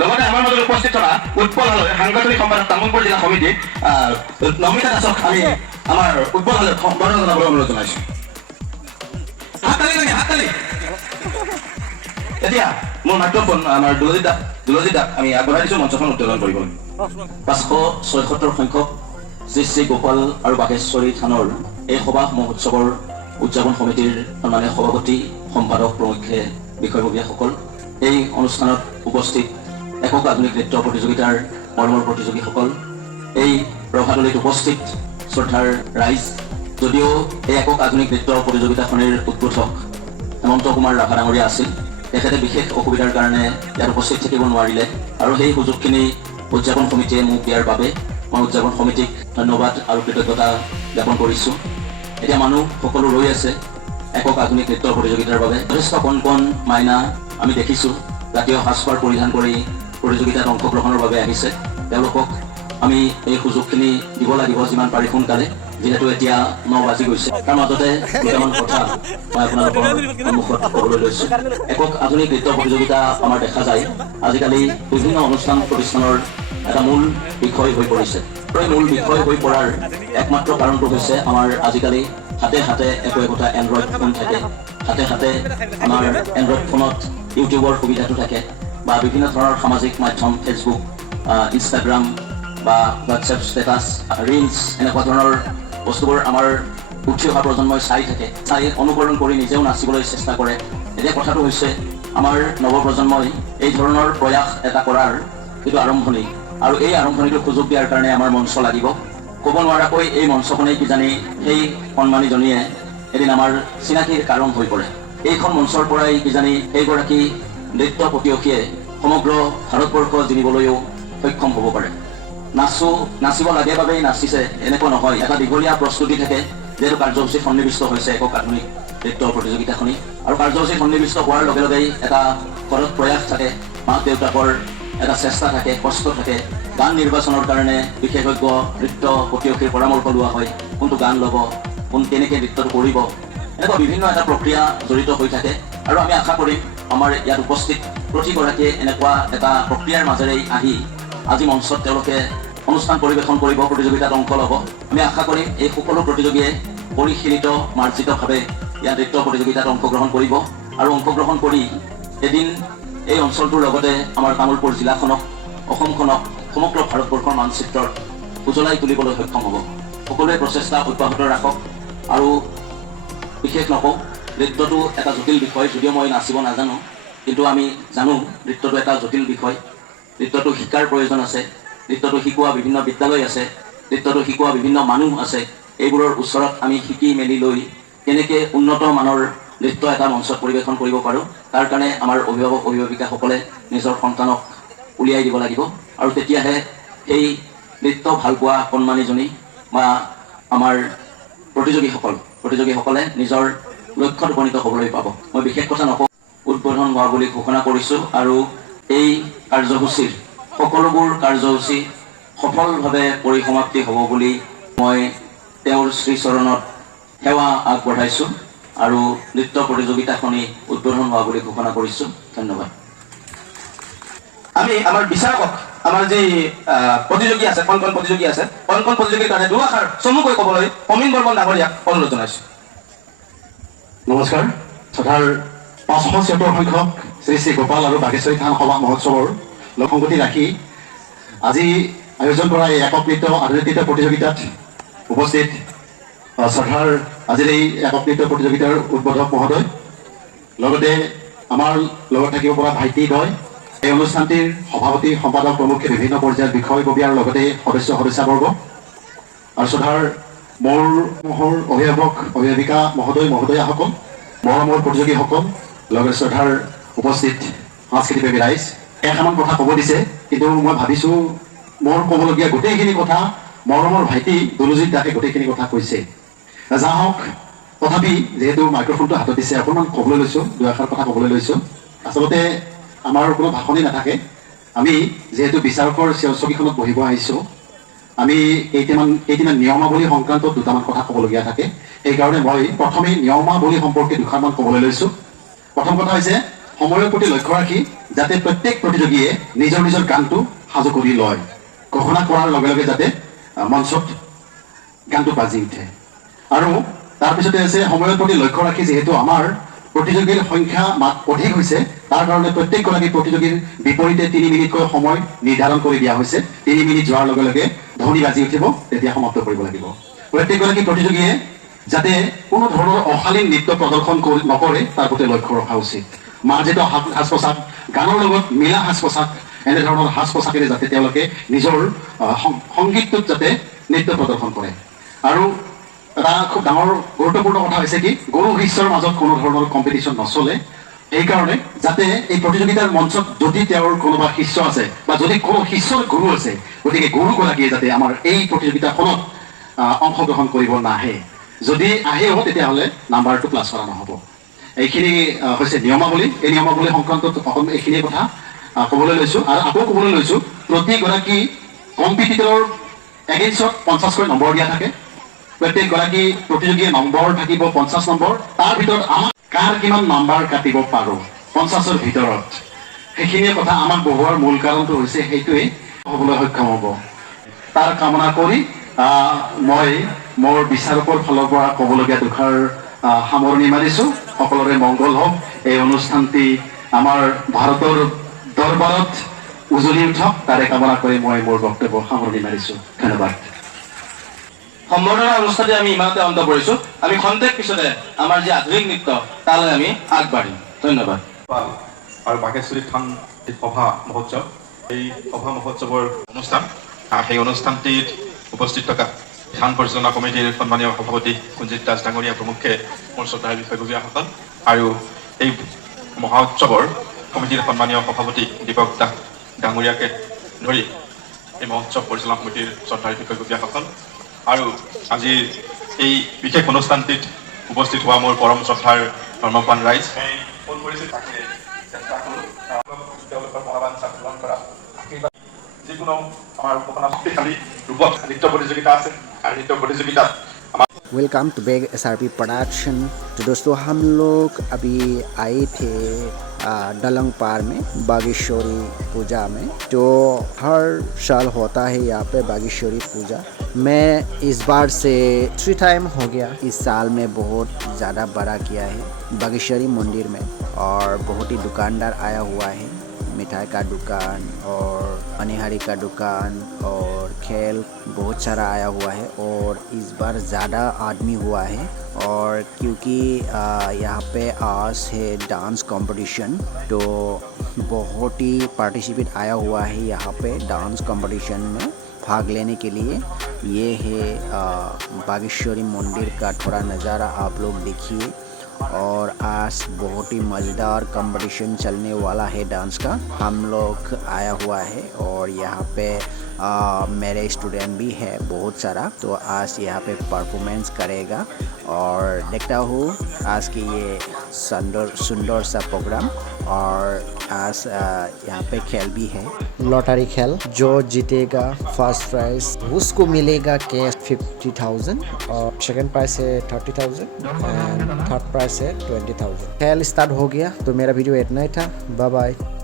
লগতে আমাৰ মাজত উপস্থিত থকা উৎপল হালৈ সাংগঠনিক সম্পাদক তামুলপুৰ জিলা সমিতি নমিতা দাসক আমি আমাৰ উৎপল হালৈ সম্বৰ্ধনা জনাবলৈ অনুৰোধ জনাইছোঁ। এতিয়া মোৰ মাইক্ৰফোন আমাৰ দুলজিত দাক আমি আগবঢ়াই দিছোঁ মঞ্চখন উত্তোলন কৰিবলৈ। 576 সংখ্যক শ্ৰী শ্ৰী গোপাল আৰু বাঘেশ্বৰী থানৰ এই সভা মহোৎসৱৰ উদযাপন সমিতিৰ সন্মানীয় সভাপতি সম্পাদক প্ৰমুখ্যে বিষয়ববীয়াসকল, এই অনুষ্ঠানত উপস্থিত একক আধুনিক নৃত্য প্ৰতিযোগিতাৰ মৰমৰ প্ৰতিযোগীসকল, এই ৰভাতলীত উপস্থিত শ্ৰদ্ধাৰ ৰাইজ, যদিও এই একক আধুনিক নৃত্য প্ৰতিযোগিতাখনিৰ উদ্বোধক হেমন্ত কুমাৰ ৰাভা ডাঙৰীয়া আছিল, তেখেতে বিশেষ অসুবিধাৰ কাৰণে ইয়াত উপস্থিত থাকিব নোৱাৰিলে আৰু সেই সুযোগখিনি উদযাপন সমিতিয়ে মোক দিয়াৰ বাবে মই উদযাপন সমিতিক ধন্যবাদ আৰু কৃতজ্ঞতা জ্ঞাপন কৰিছোঁ। এতিয়া মানুহ সকলো ৰৈ আছে একক আধুনিক নৃত্য প্ৰতিযোগিতাৰ বাবে। যথেষ্ট কণ কণ মাইনা আমি দেখিছোঁ জাতীয় সাজপাৰ পৰিধান কৰি প্ৰতিযোগিতাত অংশগ্ৰহণৰ বাবে আহিছে। তেওঁলোকক আমি এই সুযোগখিনি দিব লাগিব যিমান পাৰি সোনকালে, যিহেতু এতিয়া 9 বাজি গৈছে। তাৰ মাজতে দুটামান কথা মই আপোনালোকৰ সন্মুখত ক'বলৈ লৈছোঁ। একক আধুনিক নৃত্য প্ৰতিযোগিতা আমাৰ দেখা যায় আজিকালি বিভিন্ন অনুষ্ঠান প্ৰতিষ্ঠানৰ এটা মূল বিষয় হৈ পৰিছে। এই মূল বিষয় হৈ পৰাৰ একমাত্ৰ কাৰণটো হৈছে আমাৰ আজিকালি হাতে হাতে একোটা এণ্ড্ৰইড ফোন থাকে, হাতে হাতে আমাৰ এণ্ড্ৰইড ফোনত ইউটিউবৰ সুবিধাটো থাকে বা বিভিন্ন ধৰণৰ সামাজিক মাধ্যম ফেচবুক, ইনষ্টাগ্ৰাম বা হোৱাটছএপ ষ্টেটাছ, ৰিলছ এনেকুৱা ধৰণৰ বস্তুবোৰ আমাৰ উঠি অহা প্ৰজন্মই চাই অনুকৰণ কৰি নিজেও নাচিবলৈ চেষ্টা কৰে। এতিয়া কথাটো হৈছে আমাৰ নৱপ্ৰজন্মই এই ধৰণৰ প্ৰয়াস এটা কৰাৰ যিটো আৰম্ভণি, আৰু এই আৰম্ভণিটো সুযোগ দিয়াৰ কাৰণে আমাৰ মঞ্চ লাগিব। ক'ব নোৱাৰাকৈ এই মঞ্চখনেই কিজানি সেই সন্মানীজনীয়ে এদিন আমাৰ চিনাকিৰ কাৰণ হৈ পৰে। এইখন মঞ্চৰ পৰাই কিজানি সেইগৰাকী নৃত্য প্ৰতিয়সীয়ে সমগ্ৰ ভাৰতবৰ্ষ জিনিবলৈও সক্ষম হ'ব পাৰে। নাচিব লাগে বাবেই নাচিছে এনেকুৱা নহয়, এটা দীঘলীয়া প্ৰস্তুতি থাকে। যিহেতু কাৰ্যসূচীত সন্নিৱিষ্ট হৈছে একক আধুনিক নৃত্য প্ৰতিযোগিতাখনি, আৰু কাৰ্যসূচীত সন্নিৱিষ্ট হোৱাৰ লগে লগেই এটা ঘৰত প্ৰয়াস থাকে, মাক দেউতাকৰ এটা চেষ্টা থাকে, কষ্ট থাকে। গান নিৰ্বাচনৰ কাৰণে বিশেষজ্ঞ নৃত্য প্ৰতিয়সীৰ পৰামৰ্শ লোৱা হয়, কোনটো গান ল'ব, কেনেকৈ নৃত্যটো কৰিব, এনেকুৱা বিভিন্ন এটা প্ৰক্ৰিয়া জড়িত হৈ থাকে। আৰু আমি আশা কৰিম আমাৰ ইয়াত উপস্থিত প্ৰতিগৰাকীয়ে এনেকুৱা এটা প্ৰক্ৰিয়াৰ মাজেৰেই আহি আজি মঞ্চত তেওঁলোকে অনুষ্ঠান পৰিৱেশন কৰিব, প্ৰতিযোগিতাত অংশ ল'ব। আমি আশা কৰিম এই সকলো প্ৰতিযোগীয়ে পৰিশীলিত মাৰ্জিতভাৱে ইয়াত নৃত্য প্ৰতিযোগিতাত অংশগ্ৰহণ কৰিব আৰু অংশগ্ৰহণ কৰি এদিন এই অঞ্চলটোৰ লগতে আমাৰ তামোলপুৰ জিলাখনক, অসমখনক সমগ্ৰ ভাৰতবৰ্ষৰ মানচিত্ৰত উজ্বলাই তুলিবলৈ সক্ষম হ'ব। সকলোৱে প্ৰচেষ্টা অব্যাহত ৰাখক। আৰু বিশেষ নকওঁ, নৃত্যটো এটা জটিল বিষয়, যদিও মই নাচিব নাজানো, কিন্তু আমি জানো নৃত্যটো এটা জটিল বিষয়। নৃত্যটো শিকাৰ প্ৰয়োজন আছে, নৃত্যটো শিকোৱা বিভিন্ন বিদ্যালয় আছে, নৃত্যটো শিকোৱা বিভিন্ন মানুহ আছে। এইবোৰৰ ওচৰত আমি শিকি মেলি লৈ কেনেকৈ উন্নত মানৰ নৃত্য এটা মঞ্চত পৰিৱেশন কৰিব পাৰোঁ, তাৰ কাৰণে আমাৰ অভিভাৱক অভিভাৱিকাসকলে নিজৰ সন্তানক উলিয়াই দিব লাগিব। আৰু তেতিয়াহে সেই নৃত্য ভালপোৱা কণমানিজনী বা আমাৰ প্ৰতিযোগীসকলে নিজৰ লক্ষ্যত উপনীত হ'বলৈ পাব। মই বিশেষ কথা নকওঁ, উদ্বোধন হোৱা বুলি ঘোষণা কৰিছোঁ। আৰু এই কাৰ্যসূচীৰ সকলোবোৰ কাৰ্যসূচী সফলভাৱে পৰিসমাপ্তি হ'ব বুলি মই তেওঁৰ শ্ৰীচৰণত সেৱা আগবঢ়াইছোঁ আৰু নৃত্য প্ৰতিযোগিতাখনি উদ্বোধন হোৱা বুলি ঘোষণা কৰিছোঁ। ধন্যবাদ। আমি আমাৰ বিচাৰকক, আমাৰ যি প্ৰতিযোগী আছে, কণ প্ৰতিযোগী আছে, কণ প্ৰতিযোগীৰ কাৰণে দুআষাৰ চমুকৈ ক'বলৈ অমিন বৰ্মন ডাঙৰীয়াক অনুৰোধ জনাইছোঁ। নমস্কাৰ। তথাৰ 576 সংখ্যক শ্ৰী শ্ৰী গোপাল আৰু বাঘেশ্বৰী থান সভা মহোৎসৱৰ লগ-সংগতি ৰাখি আজি আয়োজন কৰা এই একক নৃত্য আধুনিক নৃত্য প্ৰতিযোগিতাত উপস্থিত শ্ৰদ্ধাৰ আজিৰ এই একক নৃত্য প্ৰতিযোগিতাৰ উদ্বোধক মহোদয়, লগতে আমাৰ লগত থাকিব পৰা ভাইটিদ্বয়, এই অনুষ্ঠানটিৰ সভাপতি সম্পাদক প্ৰমুখ্যে বিভিন্ন পৰ্যায়ৰ বিষয়ববীয়া আৰু লগতে সদস্যবৰ্গ, আৰু শ্ৰদ্ধাৰ মোৰ অভিভাৱক অভিভাৱিকা মহোদয়াসকল, মৰমৰ প্ৰতিযোগীসকল, লগতে শ্ৰদ্ধাৰ উপস্থিত সাংস্কৃতিকপ্ৰেমী ৰাইজ। এষাৰমান কথা ক'ব দিছে, কিন্তু মই ভাবিছোঁ মোৰ ক'বলগীয়া গোটেইখিনি কথা মৰমৰ ভাইটি দুলজিত দাসে গোটেইখিনি কথা কৈছে। যা হওক, তথাপি যিহেতু মাইক্ৰফোনটো হাতত দিছে অকণমান ক'বলৈ লৈছোঁ, দুআষাৰ কথা ক'বলৈ লৈছোঁ। আচলতে আমাৰ কোনো ভাষণেই নাথাকে। আমি যিহেতু বিচাৰকৰ চকীখনত বহিব আহিছোঁ, আমি কেইটামান নিয়মাৱলী সংক্ৰান্তত দুটামান কথা ক'বলগীয়া থাকে। সেইকাৰণে মই প্ৰথমেই নিয়মাৱলী সম্পৰ্কে দুষাৰমান ক'বলৈ লৈছোঁ। প্ৰথম কথা হৈছে সময়ৰ প্ৰতি লক্ষ্য ৰাখি যাতে প্ৰত্যেক প্ৰতিযোগীয়ে নিজৰ নিজৰ গানটো সাজু কৰি লয় ঘোষণা কৰাৰ লগে লগে যাতে মঞ্চত গানটো বাজি উঠে আৰু তাৰপিছতে আছে সময়ৰ প্ৰতি লক্ষ্য ৰাখি যিহেতু আমাৰ প্ৰতিযোগীৰ সংখ্যা অধিক হৈছে তাৰ কাৰণে প্ৰত্যেকগৰাকী প্ৰতিযোগীৰ বিপৰীতে 3 মিনিটকৈ সময় নিৰ্ধাৰণ কৰি দিয়া হৈছে 3 মিনিট যোৱাৰ লগে লগে ধ্বনি বাজি উঠিব তেতিয়া সমাপ্ত কৰিব লাগিব প্ৰত্যেকগৰাকী প্ৰতিযোগীয়ে যাতে কোনো ধৰণৰ অশালীন নৃত্য প্ৰদৰ্শন নকৰে তাৰ প্ৰতি লক্ষ্য ৰখা উচিত মাৰ্জিত সাজ পোছাক গানৰ লগত মিলা সাজ পোছাক এনেধৰণৰ সাজ পোছাকেৰে যাতে তেওঁলোকে নিজৰ সংগীতটোত যাতে নৃত্য প্ৰদৰ্শন কৰে আৰু এটা খুব ডাঙৰ গুৰুত্বপূৰ্ণ কথা হৈছে কি গুৰু শিষ্যৰ মাজত কোনো ধৰণৰ কম্পিটিশ্যন নচলে এইকাৰণে যাতে এই প্ৰতিযোগিতাৰ মঞ্চত যদি তেওঁৰ কোনোবা শিষ্য আছে বা যদি কোনো শিষ্যৰ গুৰু আছে গতিকে গুৰুগৰাকীয়ে যাতে আমাৰ এই প্ৰতিযোগিতাখনত অংশগ্ৰহণ কৰিব নাহে যদি আহেও তেতিয়াহ'লে নাম্বাৰটো প্লাছ কৰা নহ'ব এইখিনি হৈছে নিয়মাৱলী এই নিয়মাৱলী সংক্ৰান্তত এইখিনি কথা ক'বলৈ লৈছোঁ আৰু আকৌ ক'বলৈ লৈছোঁ প্ৰতিগৰাকী কম্পিটিটৰৰ এগেইনষ্টত 50কৈ নম্বৰ দিয়া থাকে প্ৰত্যেকগৰাকী প্ৰতিযোগীয়ে নম্বৰ থাকিব 50 নম্বৰ তাৰ ভিতৰত আমাক কাৰ কিমান নম্বৰ কাটিব পাৰোঁ 50ৰ ভিতৰত সেইখিনিয়ে কথা আমাক বহুৱাৰ মূল কাৰণটো হৈছে সেইটোৱে হ'বলৈ সক্ষম হ'ব তাৰ কামনা কৰি মই মোৰ বিচাৰকৰ ফালৰ পৰা ক'বলগীয়া দুখাৰ সামৰণি মাৰিছোঁ সকলোৰে মংগল হওক এই অনুষ্ঠানটি আমাৰ ভাৰতৰ দৰবাৰত উজলি উঠক তাৰে কামনা কৰি মই মোৰ বক্তব্য সামৰণি মাৰিছোঁ ধন্যবাদ সম্বৰ্ধনা অনুষ্ঠানটি আমি ইমানতে অন্ত পৰিছোঁ আমি খন্তেক পিছতে আমাৰ যি আধুনিক নৃত্য তালৈ আমি আগবাঢ়িম ধন্যবাদ আৰু বাঘেশ্বৰী থান সভা মহোৎসৱ এই সভা মহোৎসৱৰ অনুষ্ঠান সেই অনুষ্ঠানটিত উপস্থিত থকা থান পৰিচালনা কমিটিৰ সন্মানীয় সভাপতি কুঞ্জিত দাস ডাঙৰীয়া প্ৰমুখ্যে মোৰ শ্ৰদ্ধাৰ বিষয়ববীয়াসকল আৰু এই মহোৎসৱৰ কমিটিৰ সন্মানীয় সভাপতি দীপক দাস ডাঙৰীয়াকে ধৰি এই মহোৎসৱ পৰিচালনা কমিটিৰ শ্ৰদ্ধাৰ বিষয়ববীয়াসকল আৰু আজিৰ এই বিশেষ অনুষ্ঠানটিত উপস্থিত হোৱা মোৰ পৰম শ্ৰদ্ধাৰ ধৰ্মপ্ৰাণ ৰাইজ ফোন কৰিছিল তাকে চেষ্টা কৰোঁ তেওঁলোকৰ মহাবাঞ্ছা পূৰণ কৰা যিকোনো আমাৰ উপকনা শক্তিশালী ৰূপত নৃত্য প্ৰতিযোগিতা আছে আৰু নৃত্য প্ৰতিযোগিতাত वेलकम टू बेग SRP प्रोडक्शन। तो दोस्तों हम लोग अभी आए थे डलंग पार में बागेश्वरी पूजा में। तो हर साल होता है यहाँ पे बागेश्वरी पूजा। मैं इस बार से 3 टाइम हो गया। इस साल में बहुत ज़्यादा बड़ा किया है बागेश्वरी मंदिर में और बहुत ही दुकानदार आया हुआ है मिठाई का दुकान और अनिहारी का दुकान और खेल बहुत सारा आया हुआ है और इस बार ज़्यादा आदमी हुआ है और क्योंकि यहाँ पे आज है डांस कंपटीशन तो बहुत ही पार्टिसिपेट आया हुआ है यहाँ पे डांस कंपटीशन में भाग लेने के लिए। ये है बागेश्वरी मंदिर का थोड़ा नज़ारा आप लोग देखिए और आज बहुत ही मज़ेदार कंपटीशन चलने वाला है डांस का। हम लोग आया हुआ है और यहाँ पे मेरे स्टूडेंट भी है बहुत सारा तो आज यहाँ पे परफॉर्मेंस करेगा और देखता हूँ आज की ये सुंदर सा प्रोग्राम। और आज यहाँ पे खेल भी है लॉटरी खेल जो जीतेगा फर्स्ट प्राइज उसको मिलेगा कैश 50,000 और सेकंड प्राइज है 30,000 एंड थर्ड प्राइज है 20,000। खेल स्टार्ट हो गया तो मेरा वीडियो इतना ही था। Bye bye.